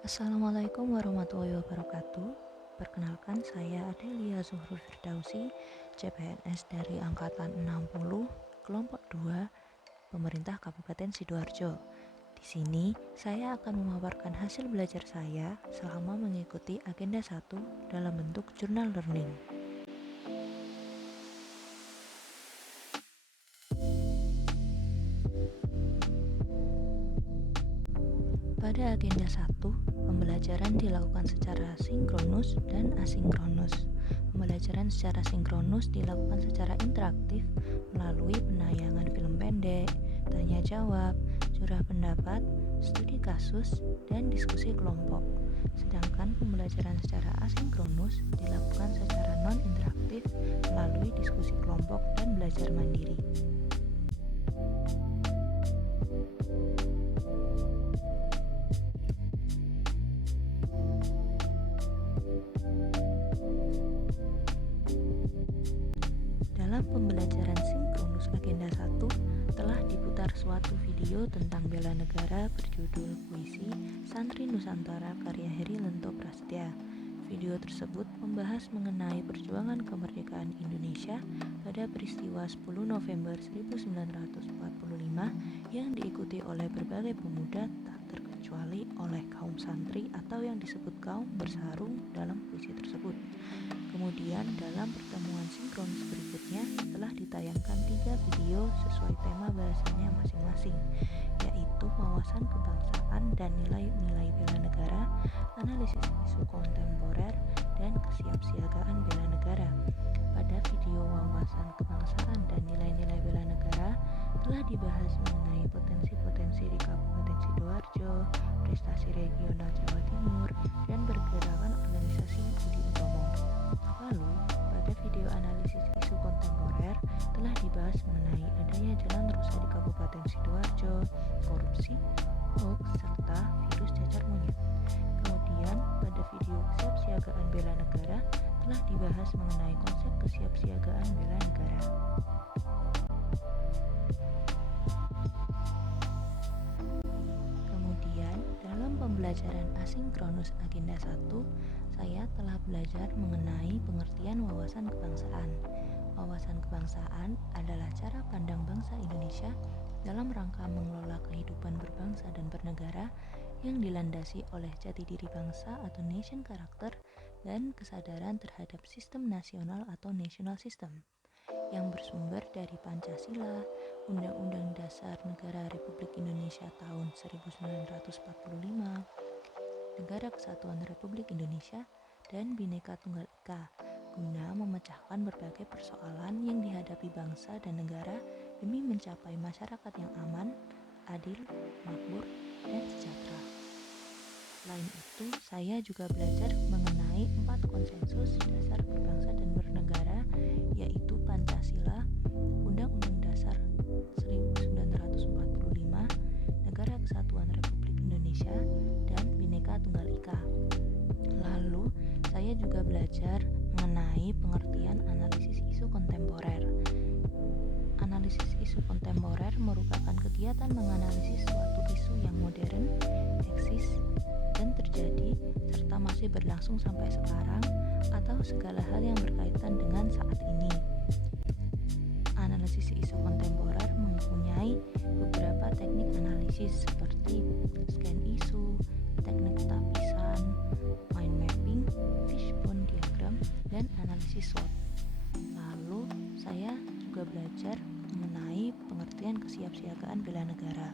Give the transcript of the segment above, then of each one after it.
Assalamualaikum warahmatullahi wabarakatuh. Perkenalkan saya Adelia Zuhrul Firdausi, CPNS dari Angkatan 60, Kelompok 2, Pemerintah Kabupaten Sidoarjo. Di sini saya akan memaparkan hasil belajar saya selama mengikuti agenda 1 dalam bentuk jurnal learning. Pada agenda 1, pembelajaran dilakukan secara sinkronus dan asinkronus. Pembelajaran secara sinkronus dilakukan secara interaktif melalui penayangan film pendek, tanya jawab, curah pendapat, studi kasus, dan diskusi kelompok. Sedangkan pembelajaran secara asinkronus dilakukan secara non-interaktif melalui diskusi kelompok dan belajar mandiri. Dalam pembelajaran sinkronus agenda 1 telah diputar suatu video tentang bela negara berjudul Puisi Santri Nusantara karya Heri Lento Prasetya. Video tersebut membahas mengenai perjuangan kemerdekaan Indonesia pada peristiwa 10 November 1945 yang diikuti oleh berbagai pemuda tak terkecuali oleh kaum santri atau yang disebut kaum bersarung dalam puisi tersebut. Kemudian dalam pertemuan sinkronus berikutnya telah ditayangkan 3 video sesuai tema bahasanya masing-masing, yaitu wawasan kebangsaan dan nilai-nilai bela negara, analisis isu kontemporer, dan kesiapsiagaan bela negara. Pada video wawasan kebangsaan dan nilai-nilai bela negara telah dibahas mengenai potensi-potensi di Kabupaten Sidoarjo, prestasi regional Jawa Timur, dan pergerakan organisasi Budi Utomo. Lalu, pada video analisis isu kontemporer telah dibahas mengenai adanya jalan rusak di Kabupaten Sidoarjo, korupsi, hoax, serta virus cacar monyet. Kemudian, pada video kesiapsiagaan bela negara telah dibahas mengenai konsep kesiapsiagaan bela negara. Kemudian, dalam pembelajaran asinkronus agenda 1, saya telah belajar mengenai pengertian wawasan kebangsaan. Wawasan kebangsaan adalah cara pandang bangsa Indonesia dalam rangka mengelola kehidupan berbangsa dan bernegara yang dilandasi oleh jati diri bangsa atau nation character dan kesadaran terhadap sistem nasional atau national system yang bersumber dari Pancasila, Undang-Undang Dasar Negara Republik Indonesia tahun 1945, Negara Kesatuan Republik Indonesia, dan Bhinneka Tunggal Ika, guna memecahkan berbagai persoalan yang dihadapi bangsa dan negara demi mencapai masyarakat yang aman, adil, makmur, dan sejahtera. Selain itu, saya juga belajar mengenai 4 konsensus dasar berbangsa dan bernegara, yaitu Pancasila, Undang-Undang Dasar 1945, Negara Kesatuan Republik Indonesia, dan Bhinneka Tunggal Ika. Lalu, saya juga belajar mengenai pengertian analisis isu kontemporer. Analisis isu kontemporer merupakan kegiatan menganalisis suatu isu yang modern, eksis, dan terjadi, serta masih berlangsung sampai sekarang, atau segala hal yang berkaitan dengan saat ini. Analisis isu kontemporer mempunyai beberapa teknik analisis seperti scan isu, teknik tapisan, mind mapping, fishbone diagram, dan analisis SWOT. Lalu, saya juga belajar mengenai pengertian kesiapsiagaan bela negara.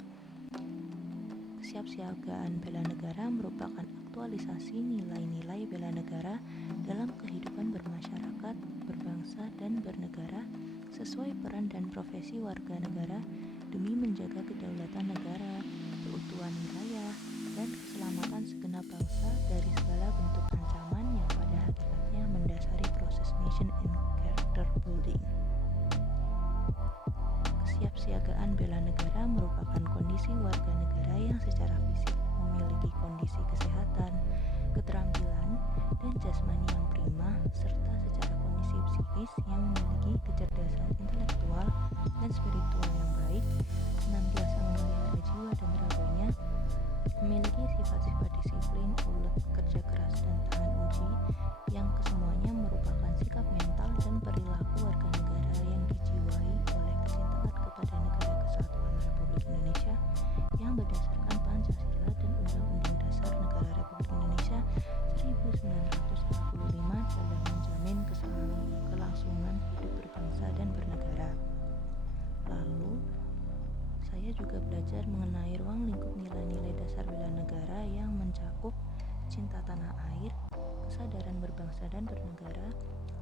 Kesiapsiagaan bela negara merupakan aktualisasi nilai-nilai bela negara dalam kehidupan bermasyarakat, berbangsa, dan bernegara sesuai peran dan profesi warga negara demi menjaga kedaulatan negara, keutuhan wilayah, dan keselamatan segenap bangsa dari segala bentuk ancaman yang pada hakikatnya mendasari proses nation and character building. Kesiapsiagaan bela negara merupakan kondisi warga negara yang secara fisik memiliki kondisi kesehatan, keterampilan, dan jasmani yang prima, serta secara kondisi psikis yang memiliki kecerdasan intelektual dan spiritual yang baik, senantiasa memelihara jiwa dan raganya memiliki sifat-sifat disiplin, ulet, kerja keras, dan tahan uji, yang kesemuanya merupakan sikap mental dan perilaku warga negara yang dijiwai oleh kecintaan kepada Negara Kesatuan Republik Indonesia yang berdasarkan Pancasila dan Undang-Undang Dasar Negara Republik Indonesia 1945 dalam menjamin kelangsungan hidup berbangsa dan bernegara. Lalu, saya juga belajar mengenai ruang lingkup nilai-nilai dasar bela negara yang mencakup cinta tanah air, kesadaran berbangsa dan bernegara,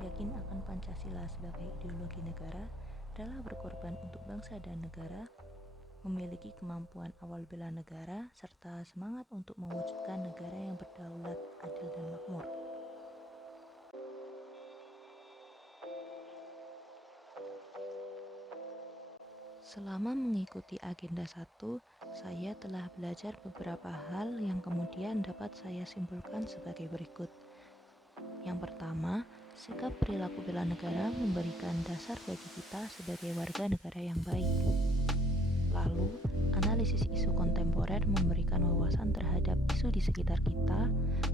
yakin akan Pancasila sebagai ideologi negara, rela berkorban untuk bangsa dan negara, memiliki kemampuan awal bela negara, serta semangat untuk mewujudkan negara yang berdaulat, adil, dan makmur. Selama mengikuti agenda 1, saya telah belajar beberapa hal yang kemudian dapat saya simpulkan sebagai berikut. Yang pertama, sikap perilaku bela negara memberikan dasar bagi kita sebagai warga negara yang baik. Lalu, analisis isu kontemporer memberikan wawasan terhadap isu di sekitar kita,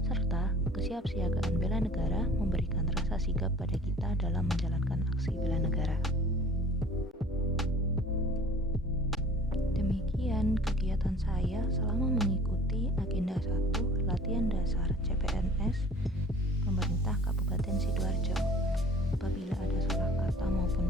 serta kesiapsiagaan bela negara memberikan rasa sigap pada kita dalam menjalankan aksi bela negara. Demikian kegiatan saya selama mengikuti agenda 1 latihan dasar CPNS pemerintah Kabupaten Sidoarjo. Apabila ada salah kata maupun